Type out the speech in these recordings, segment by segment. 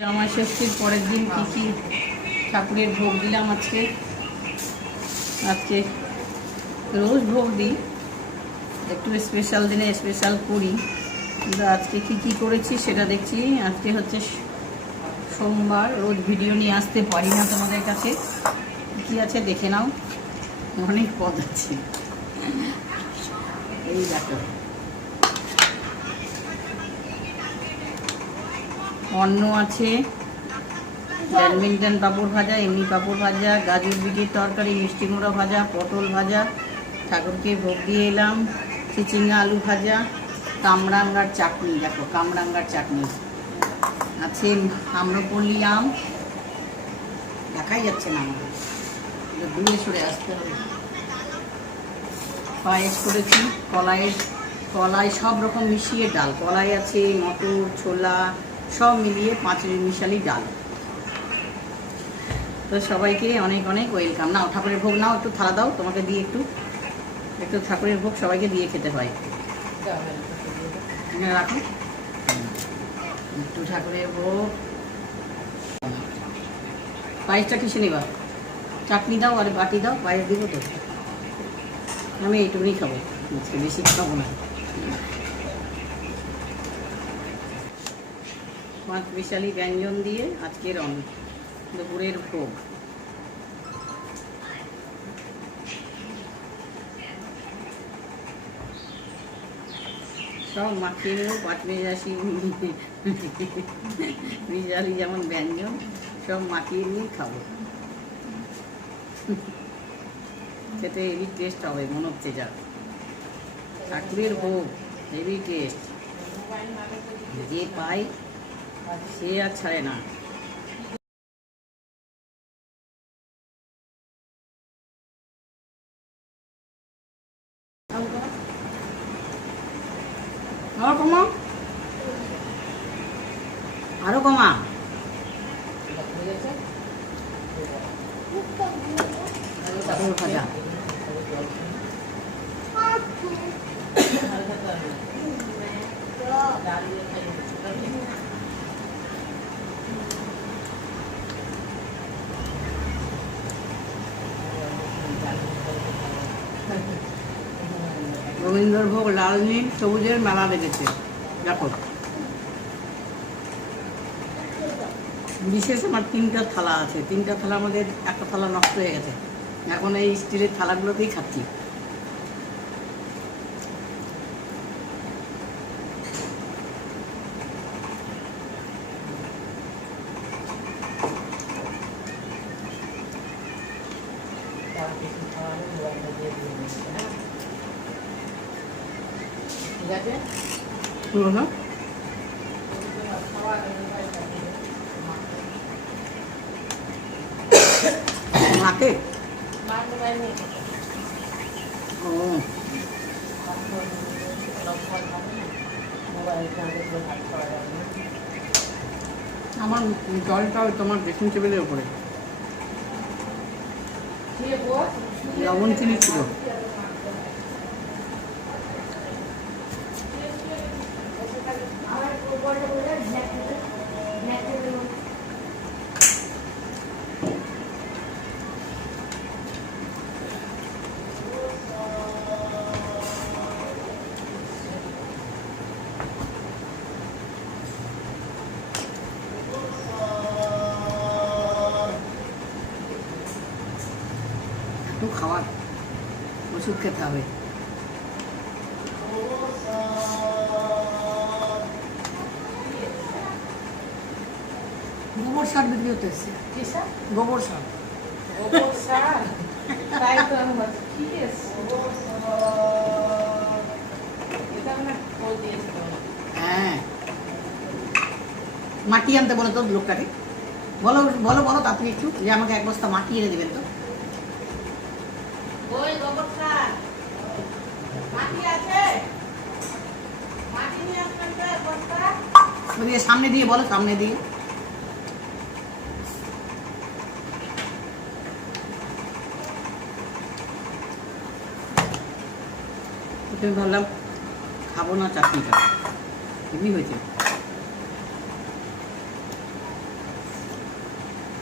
জামাই ষষ্ঠীর পরের দিন কী কী ঠাকুরের ভোগ দিলাম আজকে রোজ ভোগ দিই, একটু স্পেশাল দিনে স্পেশাল করি, কিন্তু আজকে কী কী করেছি সেটা দেখছি। আজকে হচ্ছে সোমবার, রোজ ভিডিও নিয়ে আসতে পারি না তোমাদের কাছে। কী আছে দেখে নাও, অনেক পদ আছে। এই দেখো, অন্ন আছে, ব্যাডমিন্টন পাঁপড় ভাজা, এমনি পাঁপড় ভাজা, গাজর বিটের তরকারি, মিষ্টি কুমড়া ভাজা, পটল ভাজা, ঠাকুরকে ভোগ দিয়ে এলাম, চিচিঙ্গা আলু ভাজা, কামরাঙ্গার চাটনি। দেখো কামরাঙ্গার চাটনি আছে, আম্রপল্লী আম দেখাই যাচ্ছে না আমাদের, দূরে সরে আসতে হবে। পায়েস করেছি, কলাই সব রকম মিশিয়ে ডাল, কলাই আছে, মটর, ছোলা সব মিলিয়ে 5 মিশালি ডাল। তো সবাইকে অনেক অনেক ওয়েলকাম। নাও ঠাকুরের ভোগ নাও, একটু থালা দাও, তোমাকে দিয়ে একটু ঠাকুরের ভোগ সবাইকে দিয়ে খেতে হয়। রাখো একটু ঠাকুরের ভোগ। পায়েসটা কিসে নেবা? চাটনি দাও আর বাটি দাও, পায়েস দিব তো। আমি এইটুকুনি খাবো, বেশি খাবো না। 5 মিশালি ব্যঞ্জন দিয়ে আজকের দুপুরের ভোগ। সব মাখিয়ে নেব, 5 মিশালি যেমন ব্যঞ্জন সব মাখিয়ে নিয়ে খাবো। খেতে হেভি টেস্ট হবে মনে হচ্ছে, যা ঠাকুরের ভোগ হেভি টেস্ট, যে পায় সে আর ছাড়ে না। আরো কমা ভাজা। রবীন্দ্রভোগ লাল নীল সবুজের মেলা লেগেছে, দেখো। বিশেষ আমার 3টা থালা আছে, 3টা থালার মধ্যে একটা থালা নষ্ট হয়ে গেছে, এখন এই স্টিলের থালাগুলোতেই খাচ্ছি। ঠিক আছে, মাকে আমার জলটা তোমার ড্রেসিং টেবিলের উপরে লবণ চিনি ছিল। খাওয়ার ওষুধ খেতে হবে। গোবর সার বিক্রি হতে এসছে, গোবর সার। হ্যাঁ, মাটি আনতে বলো তো লোকটাকে, বলো বলো বলো তাড়াতাড়ি একটু, যে আমাকে 1 বস্তা মাটি এনে দেবেন তো। সামনে দিয়ে বলো, সামনে দিয়ে। তুমি ভাবলাম খাবো না চাটনিটা, এমনি হয়েছে।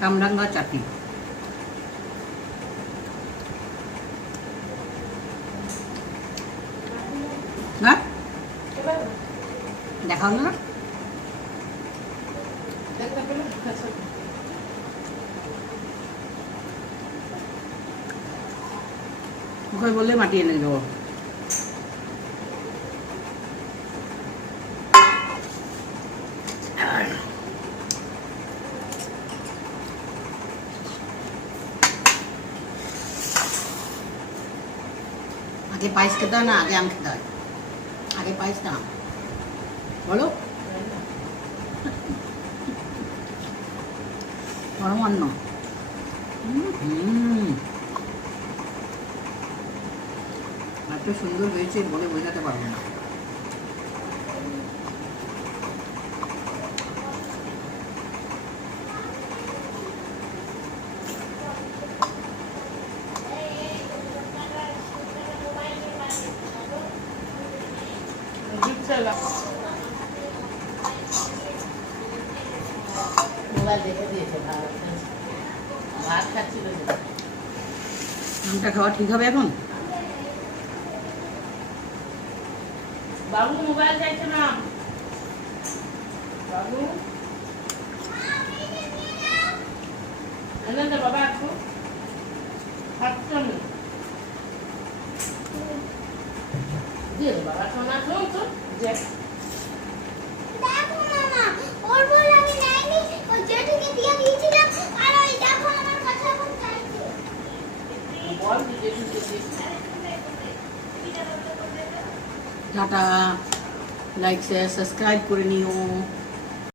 কামরাঙ্গা চাটনি। না দেখা হলো না, ওকে বললে মাটি এনে দেবো। আগে পায়েস খেতে হয় না আগে আম খেতে হয়? আগে পায়েস না বলো, গরম অন্ন। এত সুন্দর হয়েছে বলে বোঝাতে পারবো না। মোবাইল দেখে দিয়েছে ভাত খাচ্ছিল। আমটা খাওয়া ঠিক হবে এখন? বাবু মোবাইল চাইছে না বাবু, এনে দে বাবা একটু খাচ্ছ আমি দিয়ে দে বাবা, সোনা শোন তো যে দেখো মামা, ওর বল আমি নাইনি, ও জেঠুকে দিয়ে দিয়েছিলাম, আর ওই দেখো আমার কথা এখন চাইছে। বল দিতে দিতে টাটা, লাইক শেয়ার সাবস্ক্রাইব করে নিও।